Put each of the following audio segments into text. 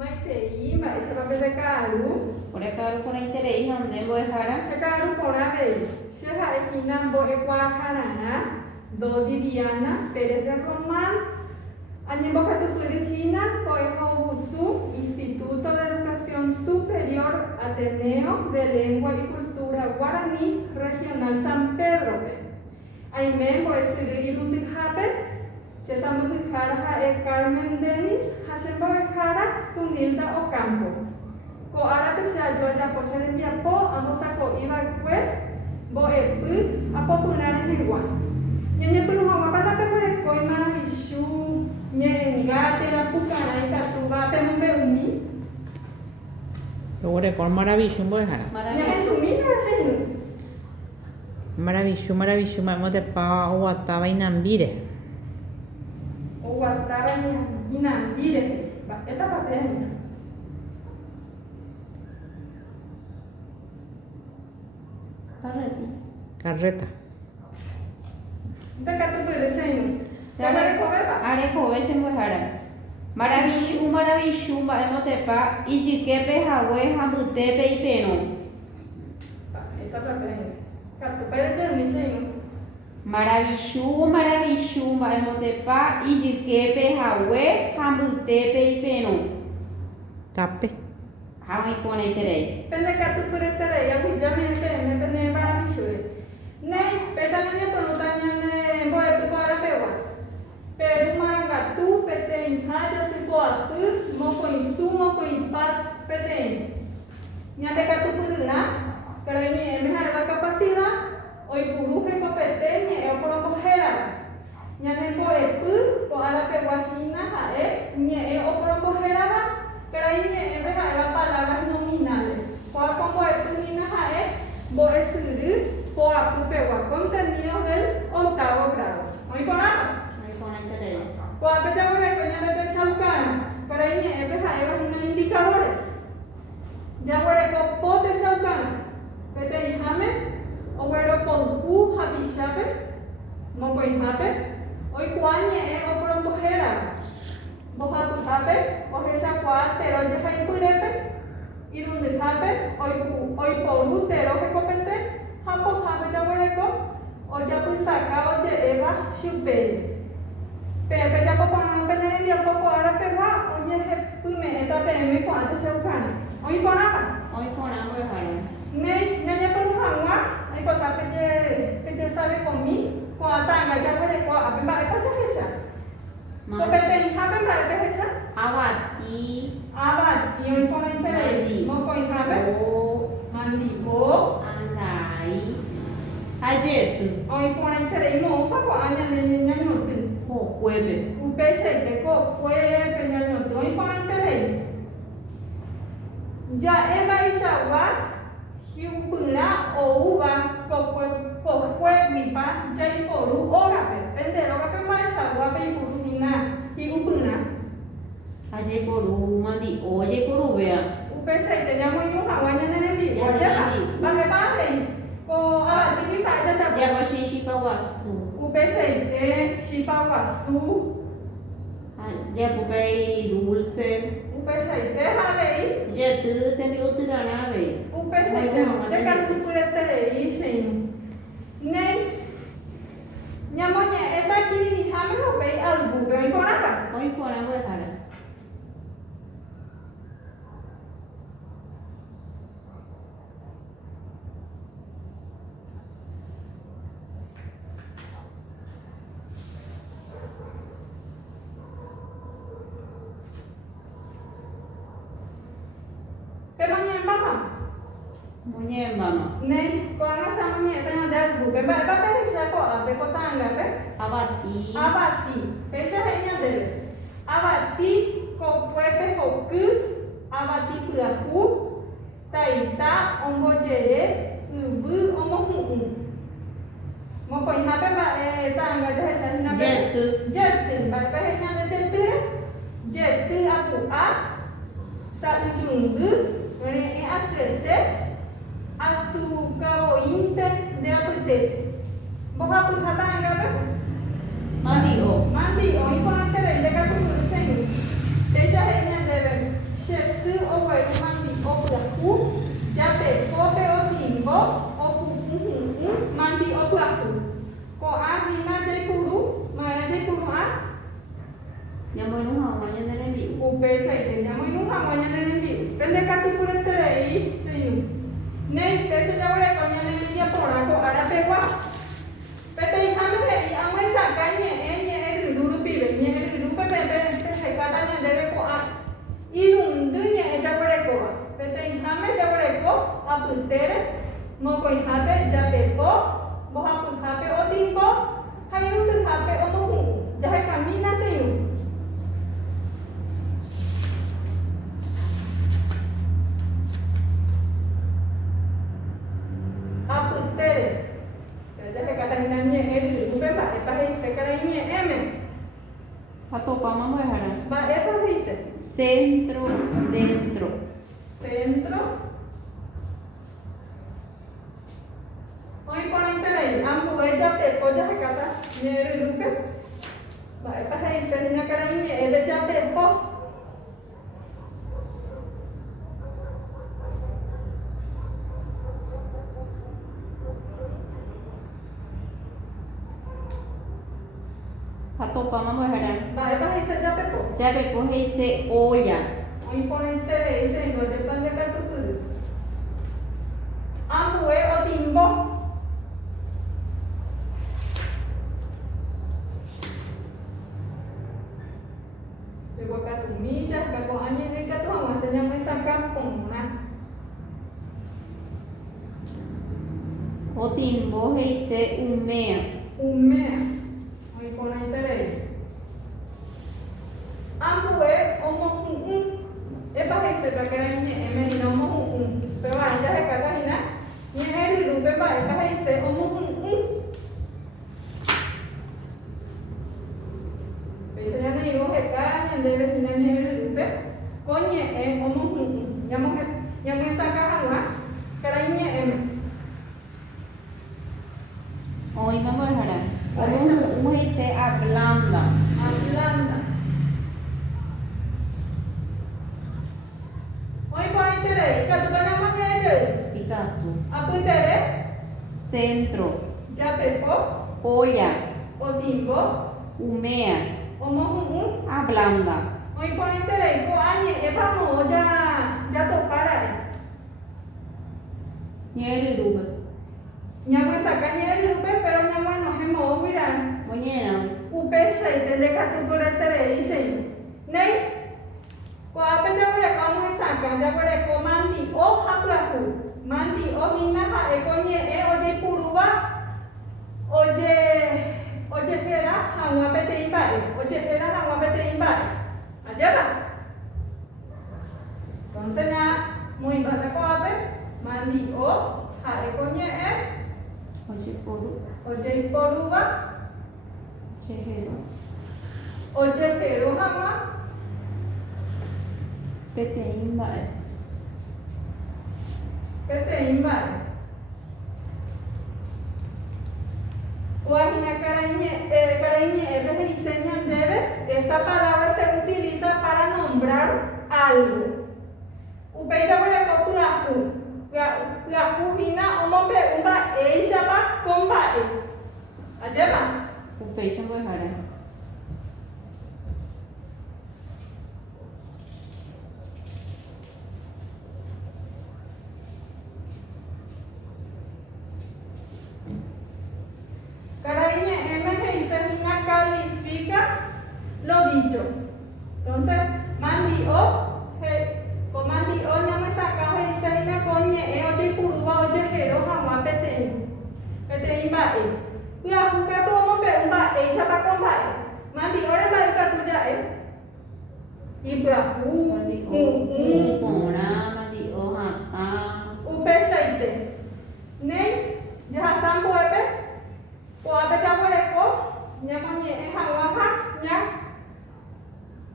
Maitei, mba'éichapa pe reka'aru. Porãiterei hande mbo'ehára. Cheka'aru porãvei. Che ha'ehína mbo'ekuaakara'ã Dodi-Diana Pérez de Román. Añembokatupyryhína ko'ẽhovusu Instituto de Educación Superior Ateneo de Lengua y Cultura Guaraní Regional San Pedrope. Aime mbo'esyry irundyhápe. Chesambyhyhára ha'e Carmen Denis ha chembo'ehára Sunilda Ocampo. Ko'árape che aju ajapo che rembiapo ambosako'íva'ekue mbo'epy apopyrã rehegua. Ñañepyrũhag̃uápa tapeguerekói maravichu, ñe'ẽnga, terapukarã ikatúva pemombe'umi. Roguerekói maravichu mbo'ehára. Ñahetũmína che'ỹ. Maravichu ma'ẽmotepa oguatáva inambíre. Oguatáva inambíre. Mba'étapape ahína. Carreta. Ndekatupyry che'ỹ. Arehove chembo'ehára. Maravichu mba'émotepa ijyképe hague ha mbytépe iperõ. Mba'étapape ahína. Katupáire che'ỹ che'ỹ. Maravichu mba'émotepa ijyképe hague ha mbytépe iperõ. Tape. Ha oĩporãiterei. Pendekatupyryterei ahuyáme peẽme pene maravichúre. Néi péicha ñañepyrũta ñane mbo'epy ko'arapegua. Peru marangatu peteĩ ha jasypo'aty mokõisu mokõipa peteĩ. Ñandekatupyryrã karai ñe'ẽme ha'éva capacidad oipuru hekopete ñe'ẽ oporombohérava. Ñanembo'epy ko'arapegua-hína ha'e ñe'ẽ oporombohérava karai ñe'ẽme ha'éva palabras nominales. Ko'akombo'epyhína ha'e mbo'esyry poapypegua contenidos del octavo grado. Oĩporãva. Ko'ápe jaguareko ñande techaukarã karai ñe'ẽpe ha'évahína indicadores. Jaguareko po techaukarã peteĩháme ogueropoyhu hapichápe mokõihápe oikuaa ñe'ẽ oporombohérava. Mbohapyhápe ohechakuaa tero jehaipyrépe. Irundyhápe oiporu tero hekopete ha pohápe jaguareko ojapysaka oje'éva chupére. Pepe japoporãrõ pene rembiapo ko'árapegua oñehepyme'ẽta peẽme ko'ã techaukarã. Oĩporãva. Oĩporã mbo'ehára. Néi ñañepyrũhag̃ua aipota pejesarekomi ko'ã ta'ãnga jaguareko ápe mba'épa jahecha. Ko peteĩhápe mba'épe hecha. Avati. Avati oĩporãiterei. Mokõihápe. Mandi'o. Andai. Ajéty. Oĩporãiterei moõpa ko'ã ñañoty. Kokuépe. Upeichaite ko'õkuépe ñañoty oĩporãiterei. Ja'e mba'eichagua hi'upyrã oúva kokuégui jaiporu ógape. Pende rógape mba'eichagua peipuruhína hi'upyrã. Ajaiporu mandi'o ajaiporuvea. Upeichaite ñamoirũhag̃ua ñane rembi'ujeha. Mba'épa avei ko avati mba'e jajapo. Japachi chipa guasu. Upeichaite chipa guasu. Japupéi dulce. Upeichaite havei. Jety tembi'utyrãrã avei. Upeichaite ndekatupyryterei che'ĩ. Néi ñamoñe'ẽta kirirĩháme upéi aygúpe oĩporãva. Oĩporã mbo'ehára. Pemoñe'ẽmbáma. Moñe'ẽmbáma. Néi ko'ág̃acha moñe'ẽta ñande aygúpe. Mba'épa pehecha ko'ápe ko ta'ãngape. Avati. Avati. Péicha he'i ñandéve. Avati kokuépe hoky. Avati pyahu. Taita ombojere. Yvy omohu'ũ. Mokõihápe mba'e ta'ãnga jahechahína. Jety. Jety. Mba'épa he'i ñande jetýre. Jety apu'a. Sa'yjungy. Re'ẽ asyete. Asukavoínte de apyte. Mbohapyha ta'ãngape. Mandi'o. Mandi'o iporãiterei ndekatupyry che'ỹ. Péicha he'i ñandéve che opyahu, japepope otimbo, mandi opyahu. Ko'a hina jaipuru, mana jaipuru a? Nyamoi nung hawanya na nabi. Upe saite, nyamoi nung hawanya na nabi. Pendekatu pureterei, sayu. Nei, pesa jawale konya nabi dia pora ko ada pewa. Pete ihame he, amai sakanye, enye dulu pibe, nye dulu pepe, pese katanya debe ko a. Irun dunya jawale ko. Pete ihame jawale ko, apuntere, moko ihame japepo, bohapun hape otimpo, hayun tu hape omohu. Jahe kamina sayu. Apuntere. Jahe katanya nye dulu pepe, epahe sekarang nye eme. Pato pama mo hara. Ba epa hice. Centro, dentro. Centro. Hoy ponente lei, ambu eja pepo jahe kata nye dulu pepe. Ba epa hice hina karang nye eja pepo. Pato pama mo hara. Ba epa hice ja pepo. Jabe po heise olla. Hoy ponente lei, se no depan de katutudu. Ambu e o timbo. Luego katu mija, kako anye ni katu hamasanya mesa kampung na. O timbo heise umea. Umea. Hoy ponente lei. Ambu e omo epa hice pa karanye eme no omo pero anja he kata hina nye eri rupe pa epa hice omo Biasanya na iro heka nyandere hina nye eri rupe konye omo nyamo saka hanga karanye eme Hoy mama hara. O heise ablanda. Atlanta. Hoy ponente lei, katu kana manya aja. Ikatu. Apuntere, Centro. japepo, Olla. otimbo, Umea. omo Ablanda. Hoy ponente lei, ko anye epa mo ja to para. Nyeri ruba. Nyamo sakanya eri rupe pero nyamo no he mo wiran. Monyena. Upe shaite de katu ponente lei shai. Nei. Ko apa jawale kamu saka jawale ko mandi o haplaku. Mandi o hina ha ekonye oje puruwa. Oje hera hawa pete imbae. Oje hera hawa pete imbae. Aja ba? Entonces muy bata ko ape mandi o ha ekonye Oye poru. oje puruwa. Chehero. Oje hero hawa Pete imbae. pete imbae. Guajina carañe enseñan debe, esta palabra se utiliza para nombrar algo. Upeja wale ko puahu. Puahu hina omombe umba eisha ba komba e. Ajema. Upeixa mo hara. Carañe hina califica lo dicho. Entonces, mandi o komandi o nyama saka hina konye oje puruwa oje hero hawa pete. Pete imba e. Puahu ka to omombe umba eisha ba komba e. Mandi ore bari ka tuja e. Ibrahu. Mandi o pora, mandi o hata. Upe shaite. Nei, jaha sambo epe. Ko ape jawale ko nyamonye hawa ha nya.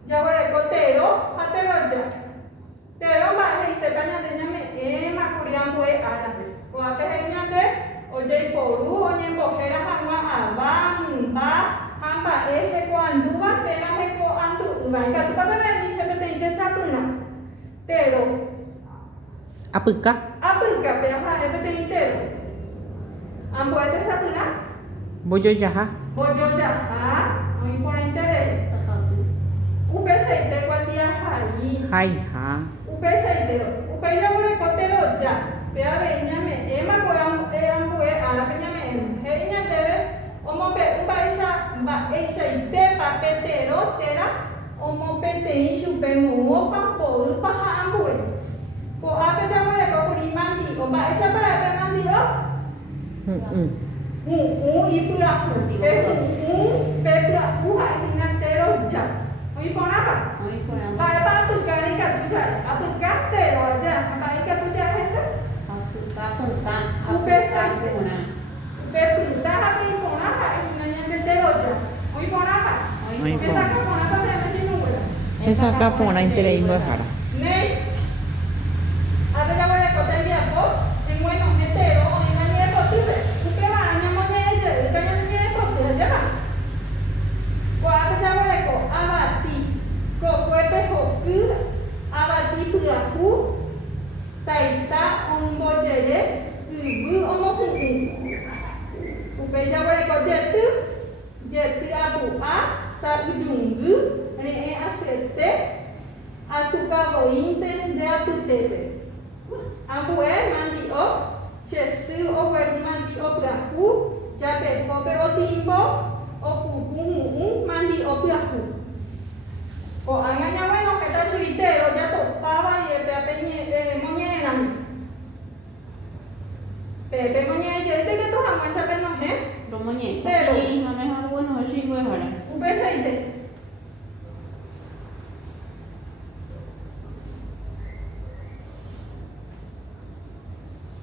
Jawale ko tero hatero ja. Tero ba hei sepanya de nyame makuriambo e arabe. Ko ape he nyande oje poru onye mbokera hawa aba mba hamba he ko anduwa tera he ko andu ubai ka tu pa be ni shepe te ite sapuna. Tero Apyka. Apykape aha'e peteĩ térõ. Ambuete sapy'a, Mbojojaha. mbojojaha, oĩporãiterei. Upeichaite kuatiahai. Haiha. Upeichaitérõ. Upeijaguerekoteroja. Pe avei ñame'ẽmako ambue árape ñame'ẽma. He'iñandéve omombe'u mba'eichaitépa peteĩ térã omopeteĩ chupe moõpa, mboýpa ha ambue. Ko'ápe jaguerekókuri mandi'o. Mba'éichaparaípe mandi'o. Hu'ũ ipy'ahu. Pe hu'ũ pe pya'u ha'ehína teroja. Oĩporãpa. Mba'épa apykáre ikatuja. Apyka teroja. Mba'e ikatuja hese. Upeichaite. Pepyta ha peiporã ha'ehína ñande teroja. Oĩporãpa. Esakaporãpa peñemichinúmero. Esakaporãiterei mbo'ehára. Néi. Ápe jaguereko tembiapo egueno hetero oĩha ñe'ẽpotýpe. Upévarã ñamoñe'ẽjeýta ñande ñe'ẽpotyjajépa. Ko'ápe jaguereko avati kokuépe ho'y, avati pyahu, taita ombojere, yvy omohu'ũ. Upe jaguereko jety apu'a, sa'yjungy, re'ẽ asyete, asukavoínte ndeapytépe. Ambue mandi'o, che sy ogueru mandi'o pyahu, japepópe otimbo, opupu hu'ũ mandi'o pyahu. Ko'ág̃a ñag̃uenohéta chuguitero jatopáva iepe moñe'ẽrãmi. Pépe moñe'ẽjeýte jatohag̃uáichape nohẽ. Upeichaite.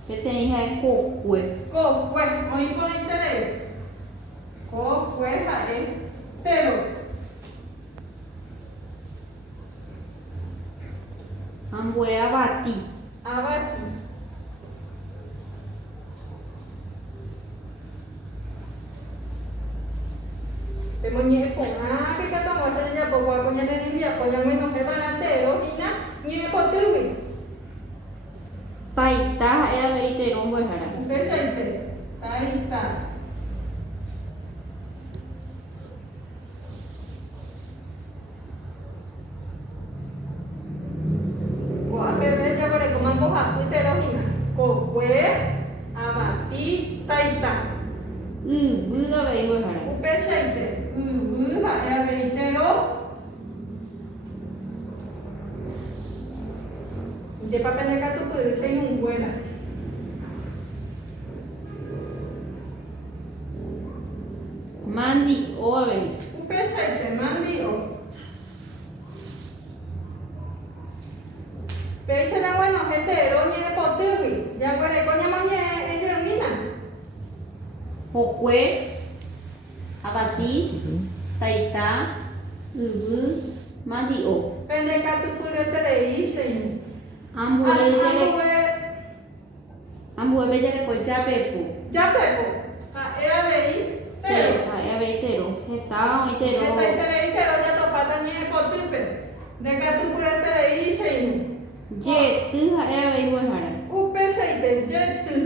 Peteĩ ha'e kokue. Kokue, oĩporãiterei. Kokue ha'e térõ. Ambue avati. Avati. Pemoñe'ẽporãpe katuag̃uáicha jajapokuaáko ñande rembiapo ñaguenohévarã terohína ñe'ẽpotýgui. Taita ha'e avei térõ mbo'ehára. Upeichaite. Taita. Ko'ápe jaguereko mambohapy terohína. Kokue, avati, taita. Yvy avei mbo'ehára. Upeichaite. Yvy ha'e avei térõ. Ndépa pendekatupyry che irũnguéra. Mandi'o avei. Upeichaite mandi'o. Péicha ñag̃uenohetérõ ñe'ẽpotýgui. Jaguereko ñamoñe'ẽjeýmína. Kokue, avati, taita, yvy, mandi'o. Pendekatupyreterei che irũ. Ambuépe jareko japepo. Japepo. Ha'e avei térõ. Ha'e avei térõ. Heta oĩtérõ. Hetaiterei térõ jatopáta ñe'ẽpotýpe. Ndekatupyreterei che irũ. Jety ha'e avei mbo'ehára. Upeichaite jety.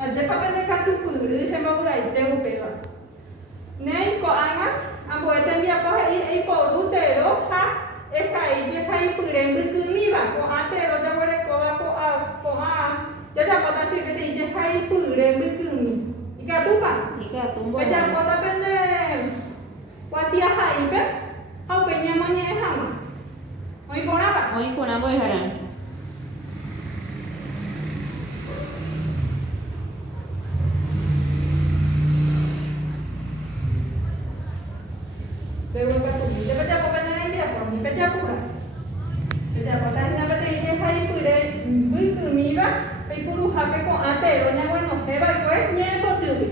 Ajépa pendekatupyry chembovy'aite upéva. Néi ko'ág̃a ambue tembiapo he'i eiporu térõ ha ekaíje ha ipyre mbykymíva. Ko'ã térõ jaguerekóva ko'ã jajapóta chugueteĩje ha ipyre mbykymi. Ikatúpa. Ikatu mbo'ehára. Ejapóta pende kuatiahaípe ha upe ñamoñe'ẽ hag̃ua. Oĩporãpa. Oĩporã mbo'ehára. Peguekatumi. Jepejapo pende rembiapo. Pejapura. Pejapóta hína peteĩje ha ipyre mbykymíva peipuruhápe ko'ã térõ ñag̃uenohéva'ekue ñe'ẽpotýgui.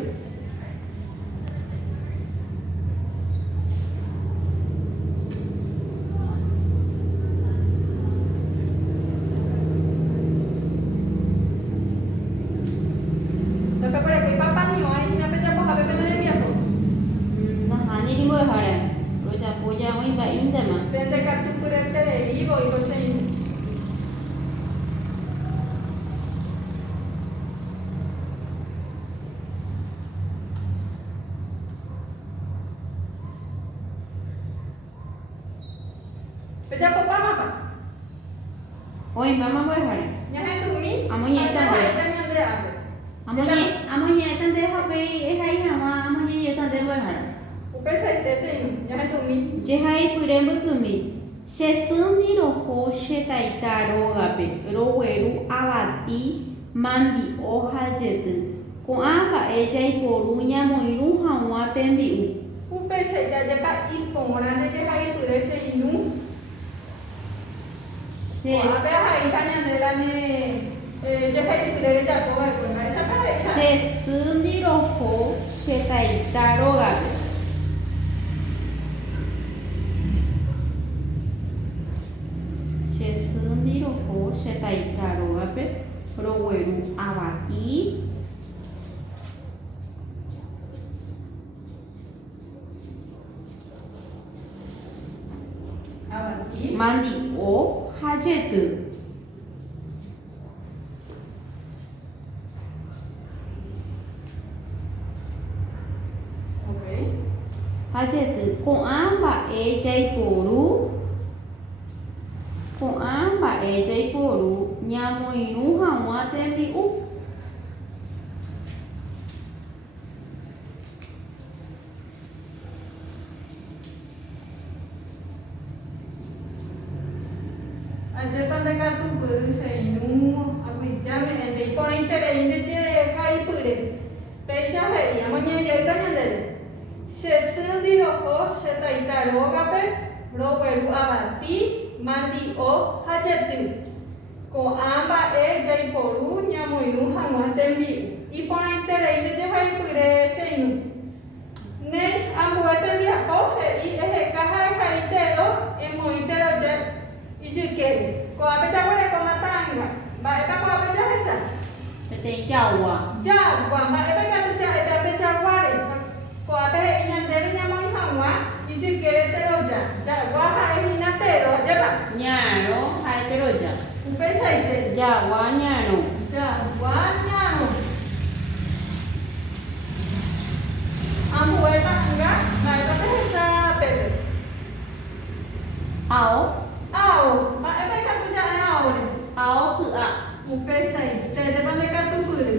ya oimba'íntema. Pende katu pyreterei voiko che inu. Pejapopámapa. Oimba'ma mbo'eháre. Ñahetũmi. Amoñe'ẽtante. Añande'ápe. Amoñe'ẽtante hapéi ehai hag̃ua amoñeñe'ẽtante mbo'ehára. Upeichaite che inu. Ñahetũmi. Jehaipyre mbykymi. Che sýni roho che taita rógape rogueru avati mandi'o ha jety. Ko'ã mba'e jaiporu ñamoirũ hag̃ua tembi'u. Upeichaite ajepa iporã ndejehaipyre che inu. Ko'ápe aha'ita ñanderane jehaipyre rejapova'ekue mba'éichapa he'iha. Che sýni roho che taita rógape. Che sýni roho che taita rógape rogueru avati Avati. mandi'o ha jety. Ok. Ha jety. Ko'ã mba'e jaiporu ñamoirũ hag̃ua tembi'u. Ajépa ndekatupyry che inu aguyjáme ndeiporãiterei ndejekaipyre. Péicha he'i amoñe'ẽjeýta ñandére. Che sýndi roho che taita rógape rogueru avati mandi'o ha jety. Ko'ã mba'e jaiporu ñamoirũ hag̃ua tembi'u. Iporãiterei ndejehaipyre che inu. Néi ambue tembiapo he'i eheka ha ekaitero emoiteroje ijykére. Ko'ápe jaguareko matãnga. Mba'épa ko'ápe jahecha. Peteĩ jagua. Jagua mba'épe katu ja'épe ápe jaguáre. Ko'ápe he'i ñandéru ñamoĩ hag̃ua ijykére teroja. Jagua ha'ehína tero ajépa. Ñarõ ha'eteroja. Upeichaite. Jagua ñarõ. Jagua ñarõ. Ambue ma'ãnga mba'épa tehecha pépe. Ao. Ao. Mba'épe katu ja'e aóre. Ao ky'a. Upeichaite ndépa ndekatupyry.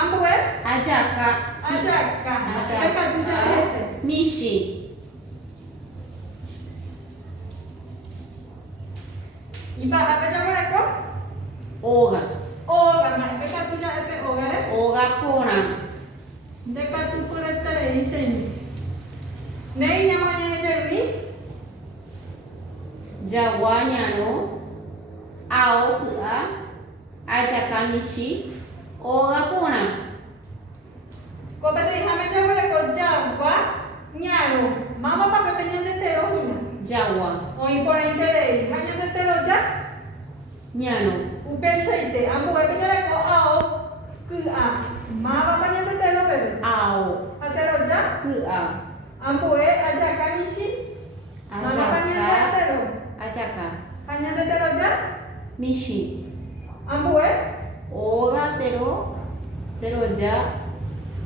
Ambue. Ajaka. Ajaka. Mba'épe katu ja'éte. Michi. Mba'ápe jaguareko. Óga. Óga. Mba'épe katu ja'épe ógare. Óga porã. Ndekatupyreterei che inu. Néi ñamoñe'ẽjeými. Jagua ñarõ. Ao ky'a. Ajaka michi. Óga porã. Ko peteĩháme jaguareko jagua ñarõ. Mávapa pe ñandeterohína. Jagua. Oĩporãiterei ha ñandeteroja. Ñarõ. Upeichaite ambuépe jareko ao ky'a. Mávapa ñandetero pépe. Ao Ateroja. ky'a. Ambue ajaka michi. Mávapa ñandetero. Ajaka Ha ñandeteroja. michi. Ambue. Óga teroja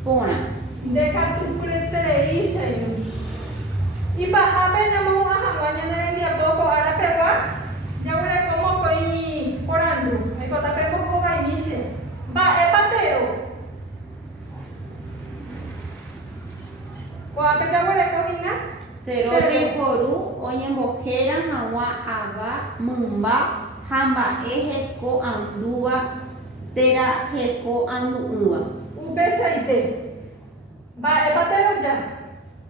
porã. Ndekatupyreterei che inu. Ipahápe ñamohu'ã hag̃ua ñane rembiapo ko'ára pegua jaguareko mokõi porandu. Aikótape mbohovaimíche. Mba'épa tero. Ko'ápe jaguarekohína. Tero jaiporu oñembohéra hag̃ua ava mymba ha mba'e heko'andúva téra heko'andu'ỹva. Upeichaite. Mba'épa teroja.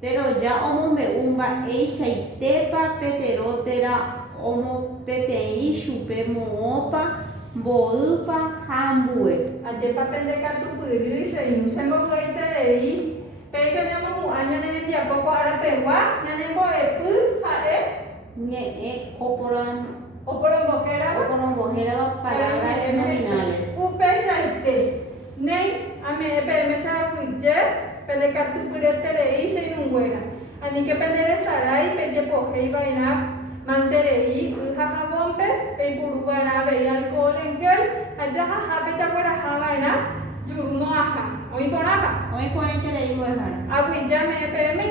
Teroja omombe'u mba'eichaitépa peteĩ téra omopeteĩ chupe moõpa mboýpa ha ambue. Ajépa ndekatupyry che inu chembovy'aiterei. Péicha ñamohu'ã ñane rembiapo ko'ára pegua ñanembo'epy ha'e Ñe'ẽ oporombohérava. oporombohérava palabras nominales. Upeichaite. Néi ame'ẽ peẽme che aguyje pendekar tu pureterei cheinunguera. Ani que penderezarai pejepohei vaina manterei ujahabompe peipuruvara vei alcohol en gel ajaha pechaguera havaina yurumoaja. Oiporaja. Hoy por enterei huevara. Aguillame me